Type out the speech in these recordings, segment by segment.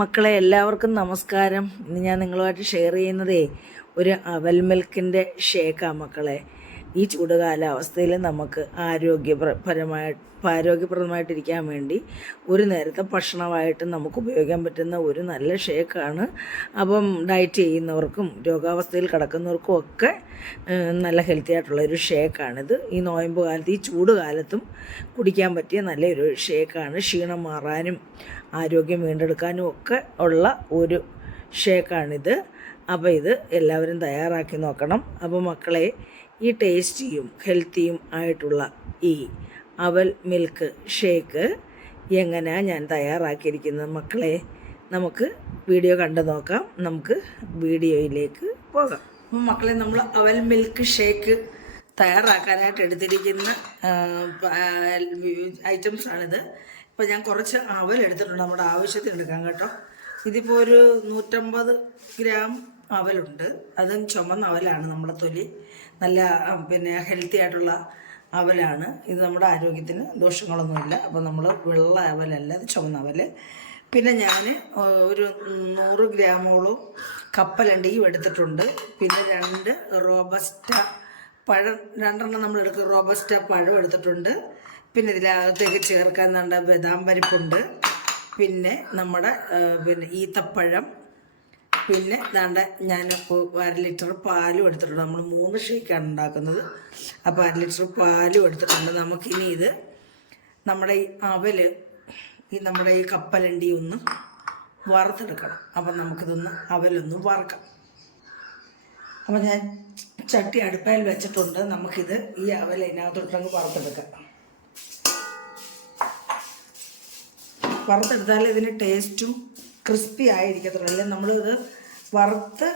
മക്കളെ എല്ലാവർക്കും നമസ്കാരം. ഇന്ന് ഞാൻ നിങ്ങളുമായിട്ട് ഷെയർ ചെയ്യുന്നതേ ഒരു അവൽ മിൽക്കിൻ്റെ ഷേക്കാണ് മക്കളെ. ഈ ചൂട് കാലാവസ്ഥയിൽ നമുക്ക് ആരോഗ്യപ്രദമായിട്ടിരിക്കാൻ വേണ്ടി ഒരു നേരത്തെ ഭക്ഷണമായിട്ട് നമുക്ക് ഉപയോഗിക്കാൻ പറ്റുന്ന ഒരു നല്ല ഷേക്കാണ്. അപ്പം ഡയറ്റ് ചെയ്യുന്നവർക്കും രോഗാവസ്ഥയിൽ കിടക്കുന്നവർക്കും ഒക്കെ നല്ല ഹെൽത്തി ആയിട്ടുള്ളൊരു ഷേക്കാണിത്. ഈ നോയമ്പ് കാലത്ത് ഈ ചൂട് കാലത്തും കുടിക്കാൻ പറ്റിയ നല്ലൊരു ഷേക്കാണ്. ക്ഷീണം മാറാനും ആരോഗ്യം വീണ്ടെടുക്കാനും ഒക്കെ ഉള്ള ഒരു ഷേക്കാണിത്. അപ്പോൾ ഇത് എല്ലാവരും തയ്യാറാക്കി നോക്കണം. അപ്പോൾ മക്കളെ, ഈ ടേസ്റ്റിയും ഹെൽത്തിയും ആയിട്ടുള്ള ഈ അവൽ മിൽക്ക് ഷേക്ക് എങ്ങനെയാണ് ഞാൻ തയ്യാറാക്കിയിരിക്കുന്നത് മക്കളെ, നമുക്ക് വീഡിയോ കണ്ടു നോക്കാം. നമുക്ക് വീഡിയോയിലേക്ക് പോകാം. അപ്പോൾ മക്കളെ, നമ്മൾ അവൽ മിൽക്ക് ഷേക്ക് തയ്യാറാക്കാനായിട്ട് എടുത്തിരിക്കുന്ന ഐറ്റംസാണിത്. ഇപ്പോൾ ഞാൻ കുറച്ച് അവൽ എടുത്തിട്ടുണ്ട്, നമ്മുടെ ആവശ്യത്തിന് എടുക്കാം കേട്ടോ. ഇതിപ്പോൾ ഒരു 150 ഗ്രാം അവലുണ്ട്. അതും ചുമന്ന അവലാണ്, നമ്മുടെ തൊലി നല്ല ഹെൽത്തി ആയിട്ടുള്ള അവലാണ്. ഇത് നമ്മുടെ ആരോഗ്യത്തിന് ദോഷങ്ങളൊന്നുമില്ല. അപ്പോൾ നമ്മൾ വെള്ള അവലല്ല, ഇത് ചുമന്ന അവൽ. പിന്നെ ഞാൻ ഒരു 100 ഗ്രാമോളം കപ്പലണ്ടിയും എടുത്തിട്ടുണ്ട്. പിന്നെ 2 റോബസ്റ്റ പഴം, 2 നമ്മൾ എടുക്കും. റോബസ്റ്റ പഴം എടുത്തിട്ടുണ്ട്. പിന്നെ ഇതിനകത്തേക്ക് ചേർക്കാൻ വേണ്ട ബദാം പരിപ്പുണ്ട്. പിന്നെ നമ്മുടെ ഈത്തപ്പഴം. പിന്നെ ദാണ്ട ഞാൻ 1 ലിറ്റർ പാലും എടുത്തിട്ടുണ്ട്. നമ്മൾ 3 ഷേക്കാണ് ഉണ്ടാക്കുന്നത്. അപ്പോൾ 1 ലിറ്റർ പാലും എടുത്തിട്ടുണ്ട്. നമുക്കിനി ഇത് നമ്മുടെ ഈ അവല്, നമ്മുടെ ഈ കപ്പലണ്ടി ഒന്ന് വറുത്തെടുക്കണം. അപ്പം നമുക്കിതൊന്ന് അവലൊന്ന് വറുക്കാം. അപ്പം ഞാൻ ചട്ടി അടുപ്പയിൽ വെച്ചിട്ടുണ്ട്. നമുക്കിത് ഈ അവൽ ഇതിനകത്തോട്ടങ്ങ് വറുത്തെടുക്കാം. വറുത്തെടുത്താൽ ഇതിന് ടേസ്റ്റും ക്രിസ്പി ആയിരിക്കത്തുള്ളൂ. അല്ലെങ്കിൽ നമ്മളിത് വറുത്ത്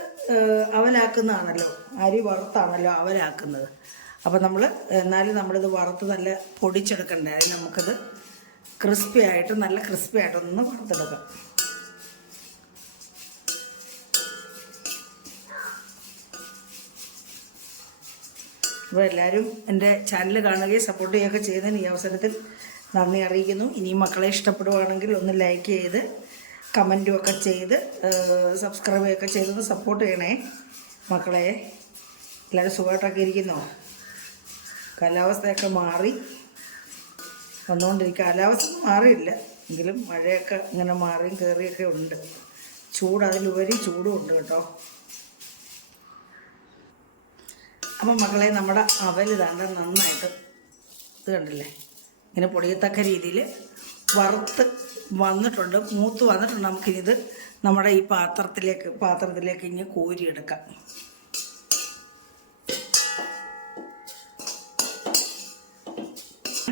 അവലാക്കുന്നതാണല്ലോ, അരി വറുത്താണല്ലോ അവലാക്കുന്നത്. അപ്പം എന്നാലും നമ്മളിത് വറുത്ത് നല്ല പൊടിച്ചെടുക്കണ്ടേ. അതിന് നമുക്കത് നല്ല ക്രിസ്പി ആയിട്ടൊന്ന് വറുത്തെടുക്കാം. അപ്പോൾ എല്ലാവരും എൻ്റെ ചാനൽ കാണുകയും സപ്പോർട്ട് ചെയ്യുകയൊക്കെ ചെയ്തതിന് ഈ അവസരത്തിൽ നന്ദി അറിയിക്കുന്നു. ഇനിയും മക്കളെ ഇഷ്ടപ്പെടുവാണെങ്കിൽ ഒന്ന് ലൈക്ക് ചെയ്ത് കമൻറ്റും ഒക്കെ ചെയ്ത് സബ്സ്ക്രൈബൊക്കെ ചെയ്തൊന്ന് സപ്പോർട്ട് ചെയ്യണേ മക്കളെ. എല്ലാവരും സുഖമായിട്ടൊക്കെ ഇരിക്കുന്നോ? കാലാവസ്ഥയൊക്കെ മാറി വന്നുകൊണ്ടിരിക്കുക. കാലാവസ്ഥ മാറിയില്ല എങ്കിലും മഴയൊക്കെ ഇങ്ങനെ മാറിയും കയറിയൊക്കെ ഉണ്ട്. അതിലുപരി ചൂടും ഉണ്ട് കേട്ടോ. അപ്പം മക്കളെ, നമ്മുടെ അവൽ ഇതാണ്ട് നന്നായിട്ട് ഇത് കണ്ടില്ലേ, ഇങ്ങനെ പൊടിയത്തക്ക രീതിയിൽ വറുത്ത് വന്നിട്ടുണ്ട്, മൂത്ത് വന്നിട്ടുണ്ട്. നമുക്കിത് നമ്മുടെ ഈ പാത്രത്തിലേക്ക് ഇനി കോരിയെടുക്കാം.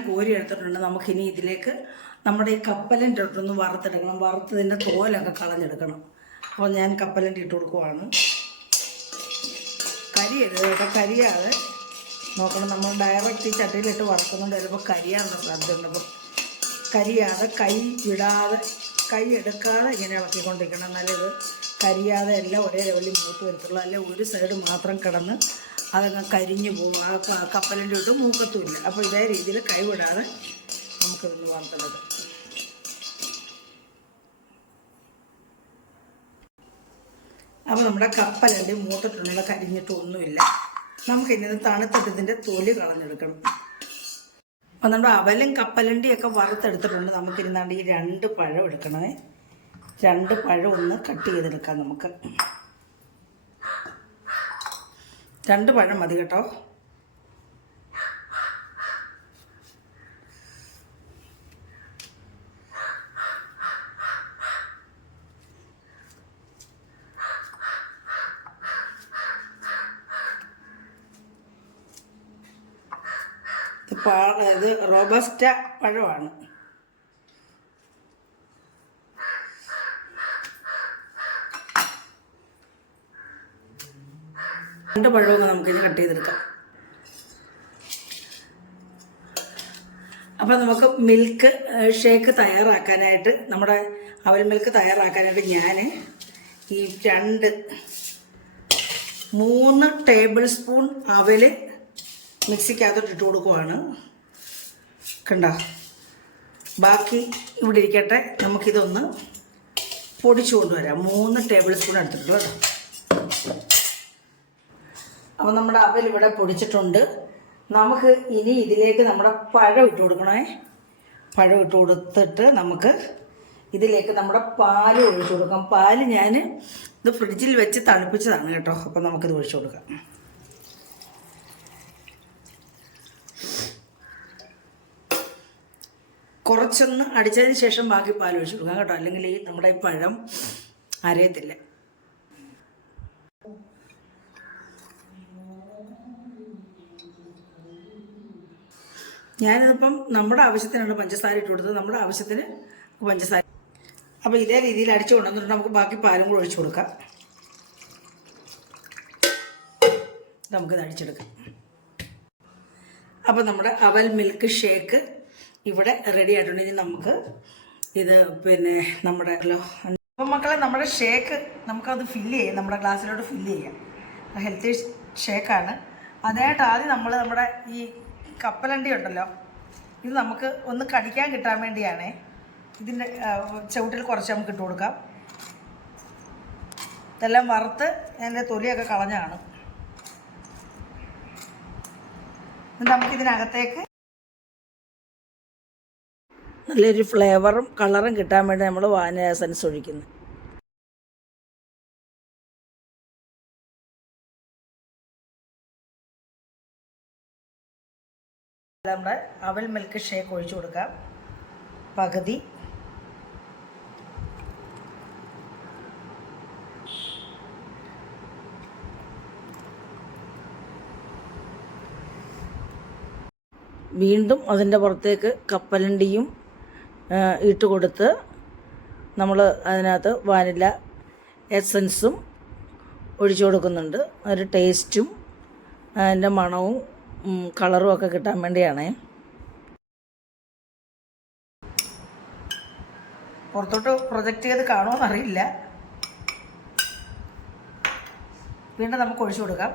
കോരിയെടുത്തിട്ടുണ്ട്. നമുക്കിനി ഇതിലേക്ക് നമ്മുടെ ഈ കപ്പലണ്ടി ഇട്ടൊന്ന് വറുത്തെടുക്കണം. വറുത്തതിൻ്റെ തോലൊക്കെ കളഞ്ഞെടുക്കണം. അപ്പോൾ ഞാൻ കപ്പലണ്ടി ഇട്ട് കൊടുക്കുവാണ്. കരിയരുത് കേട്ടോ, കരിയാതെ നോക്കണം. നമ്മൾ ഡയറക്റ്റ് ഈ ചട്ടിയിലിട്ട് വറക്കുന്നുണ്ട്, ചിലപ്പോൾ കരിയാനുള്ള സാധ്യതയുണ്ട്. അപ്പം കരിയാതെ, കൈ എടുക്കാതെ ഇങ്ങനെ ഇളക്കിക്കൊണ്ടിരിക്കണം. എന്നാലും ഇത് കരിയാതെ എല്ലാം ഒരേ ലെവലിൽ മൂത്ത് വരത്തുള്ളൂ. അല്ലെ ഒരു സൈഡ് മാത്രം കിടന്ന് അതങ്ങ് കരിഞ്ഞു പോകും. ആ കപ്പലണ്ടി ഇട്ട് മൂക്കത്തുമില്ല. അപ്പോൾ ഇതേ രീതിയിൽ കൈ വിടാതെ നമുക്കിതൊന്ന് വറുത്തെടുക്കാം. അപ്പോൾ നമ്മുടെ കപ്പലണ്ടി മൂത്തിട്ടുള്ള കരിഞ്ഞിട്ടൊന്നുമില്ല. നമുക്കിന്നത് തണുത്തിട്ട് ഇതിൻ്റെ തൊലി കളഞ്ഞെടുക്കണം. അപ്പം നമ്മുടെ അവലും കപ്പലണ്ടിയൊക്കെ വറുത്തെടുത്തിട്ടുണ്ട്. നമുക്കിരുന്നാണ്ട് ഈ 2 പഴം എടുക്കണമേ. 2 പഴം ഒന്ന് കട്ട് ചെയ്തെടുക്കാം. നമുക്ക് 2 പഴം മതി കേട്ടോ. ഇത് റോബസ്റ്റ പഴമാണ്. രണ്ട് പഴമൊക്കെ നമുക്കിത് കട്ട് ചെയ്തെടുക്കാം. അപ്പം നമുക്ക് മിൽക്ക് ഷേക്ക് തയ്യാറാക്കാനായിട്ട്, നമ്മുടെ അവൽ മിൽക്ക് തയ്യാറാക്കാനായിട്ട് ഞാൻ ഈ 3 ടേബിൾ സ്പൂൺ അവൽ മിക്സിക്കകത്തോട്ട് ഇട്ട് കൊടുക്കുവാണ്. കണ്ടോ, ബാക്കി ഇവിടെ ഇരിക്കട്ടെ. നമുക്കിതൊന്ന് പൊടിച്ചു കൊണ്ടുവരാം. 3 ടേബിൾ സ്പൂൺ എടുത്തിട്ടുള്ളൂ കേട്ടോ. അപ്പോൾ നമ്മുടെ അവൽ ഇവിടെ പൊടിച്ചിട്ടുണ്ട്. നമുക്ക് ഇനി ഇതിലേക്ക് നമ്മുടെ പഴം ഇട്ട് കൊടുക്കണേ. പഴം ഇട്ട് കൊടുത്തിട്ട് നമുക്ക് ഇതിലേക്ക് നമ്മുടെ പാൽ ഒഴിച്ചു കൊടുക്കാം. പാൽ ഞാൻ ഇത് ഫ്രിഡ്ജിൽ വെച്ച് തണുപ്പിച്ചതാണ് കേട്ടോ. അപ്പോൾ നമുക്കിത് ഒഴിച്ചു കൊടുക്കാം. കുറച്ചൊന്ന് അടിച്ചതിന് ശേഷം ബാക്കി പാൽ ഒഴിച്ചു കൊടുക്കാം കേട്ടോ. അല്ലെങ്കിൽ ഈ നമ്മുടെ ഈ പഴം അരയത്തില്ല. ഞാനിതിപ്പം നമ്മുടെ ആവശ്യത്തിനാണ് പഞ്ചസാര ഇട്ട് കൊടുത്തത്. നമ്മുടെ ആവശ്യത്തിന് പഞ്ചസാര. അപ്പോൾ ഇതേ രീതിയിൽ അടിച്ചു കൊണ്ടുവന്നിട്ട് നമുക്ക് ബാക്കി പാലും കൂടെ ഒഴിച്ചു കൊടുക്കാം. നമുക്കിത് അടിച്ചെടുക്കാം. അപ്പോൾ നമ്മുടെ അവൽ മിൽക്ക് ഷേക്ക് ഇവിടെ റെഡി ആയിട്ടുണ്ട്. ഇനി നമുക്ക് ഇത് നമ്മുടെ അപ്പം മക്കളെ നമ്മുടെ ഷേക്ക് നമുക്കത് ഫില്ല് ചെയ്യാം. നമ്മുടെ ഗ്ലാസ്സിലോട്ട് ഫില്ല് ചെയ്യാം. ഹെൽത്തി ഷേക്കാണ്. അതിനായിട്ട് ആദ്യം നമ്മുടെ ഈ കപ്പലണ്ടി ഉണ്ടല്ലോ, ഇത് നമുക്ക് ഒന്ന് കടിക്കാൻ കിട്ടാൻ വേണ്ടിയാണേ. ഇതിൻ്റെ ചവിട്ടിൽ കുറച്ച് നമുക്ക് ഇട്ട് കൊടുക്കാം. ഇതെല്ലാം വറുത്ത് അതിൻ്റെ തൊലിയൊക്കെ കളഞ്ഞാണ്. നമുക്കിതിനകത്തേക്ക് നല്ലൊരു ഫ്ലേവറും കളറും കിട്ടാൻ വേണ്ടി നമ്മൾ വാനില എസൻസ് ഒഴിക്കുന്നു. നമ്മുടെ അവൽ മിൽക്ക് ഷേക്ക് ഒഴിച്ചു കൊടുക്കാം. പകുതി. വീണ്ടും അതിൻ്റെ പുറത്തേക്ക് കപ്പലണ്ടിയും ഇട്ട് കൊടുത്ത് നമ്മൾ അതിനകത്ത് വാനില എസൻസും ഒഴിച്ചു കൊടുക്കുന്നുണ്ട്. ഒരു ടേസ്റ്റും അതിൻ്റെ മണവും കളറും ഒക്കെ കിട്ടാൻ വേണ്ടിയാണ്. പുറത്തോട്ട് പ്രൊജക്റ്റ് ചെയ്ത് കാണുമോയെന്നറിയില്ല. വീണ്ടും നമുക്ക് ഒഴിച്ചു കൊടുക്കാം.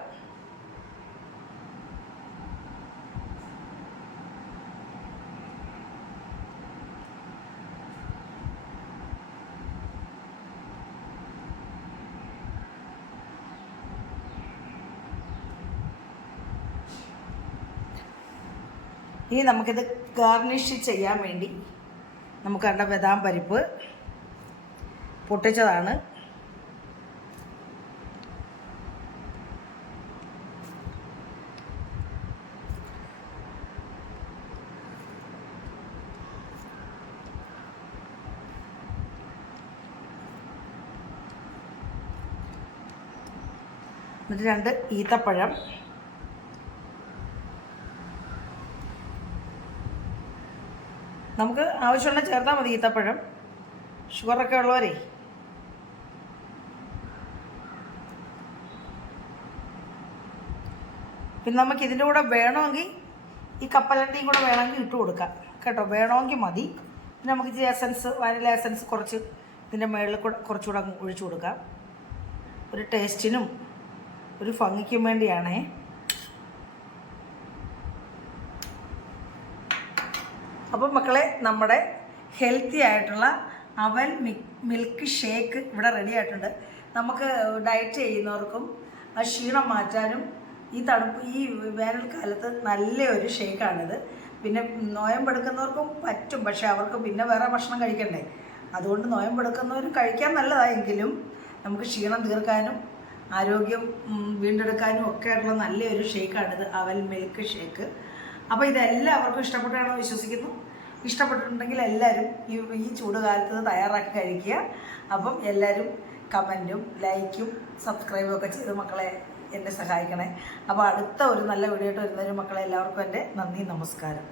ഇനി നമുക്കിത് ഗാർണിഷ് ചെയ്യാൻ വേണ്ടി നമുക്ക് കണ്ട ബദാം പരിപ്പ് പൊട്ടിച്ചതാണ്. എന്നിട്ട് 2 ഈത്തപ്പഴം, നമുക്ക് ആവശ്യമുള്ള ചേർത്താൽ മതി. ഈത്തപ്പഴം ഷുഗറൊക്കെ ഉള്ളവരേ. പിന്നെ നമുക്ക് ഇതിൻ്റെ കൂടെ വേണമെങ്കിൽ ഈ കപ്പലണ്ടിയും കൂടെ വേണമെങ്കിൽ ഇട്ട് കൊടുക്കാം കേട്ടോ. വേണമെങ്കിൽ മതി. പിന്നെ നമുക്ക് ഇച്ചിരി എസൻസ്, വാനില എസൻസ് കുറച്ച് ഇതിൻ്റെ മുകളിൽ കൂടെ കുറച്ചുകൂടെ ഒഴിച്ചു കൊടുക്കാം. ഒരു ടേസ്റ്റിനും ഒരു ഭംഗിക്കും വേണ്ടിയാണേ. അപ്പം മക്കളെ, നമ്മുടെ ഹെൽത്തി ആയിട്ടുള്ള അവൽ മിൽക്ക് ഷേക്ക് ഇവിടെ റെഡി ആയിട്ടുണ്ട്. നമുക്ക് ഡയറ്റ് ചെയ്യുന്നവർക്കും ആ ക്ഷീണം മാറ്റാനും ഈ വേനൽക്കാലത്ത് നല്ലൊരു ഷേക്കാണിത്. പിന്നെ നോയമ്പെടുക്കുന്നവർക്കും പറ്റും. പക്ഷേ അവർക്ക് പിന്നെ വേറെ ഭക്ഷണം കഴിക്കണ്ടേ. അതുകൊണ്ട് നോയമ്പെടുക്കുന്നവരും കഴിക്കാൻ നല്ലതായെങ്കിലും നമുക്ക് ക്ഷീണം തീർക്കാനും ആരോഗ്യം വീണ്ടെടുക്കാനും ഒക്കെ ആയിട്ടുള്ള നല്ലൊരു ഷേക്കാണിത്, അവൽ മിൽക്ക് ഷേക്ക്. അപ്പോൾ ഇതെല്ലാവർക്കും ഇഷ്ടപ്പെട്ടാണെന്ന് വിശ്വസിക്കുന്നു. ഇഷ്ടപ്പെട്ടിട്ടുണ്ടെങ്കിൽ എല്ലാവരും ഈ ചൂടുകാലത്ത് തയ്യാറാക്കി കഴിക്കുക. അപ്പം എല്ലാവരും കമൻറ്റും ലൈക്കും സബ്സ്ക്രൈബും ഒക്കെ ചെയ്ത് മക്കളെ എന്നെ സഹായിക്കണേ. അപ്പോൾ അടുത്ത ഒരു നല്ല വീഡിയോ ആയിട്ട് വരുന്നവരും മക്കളെ എല്ലാവർക്കും എൻ്റെ നന്ദി, നമസ്കാരം.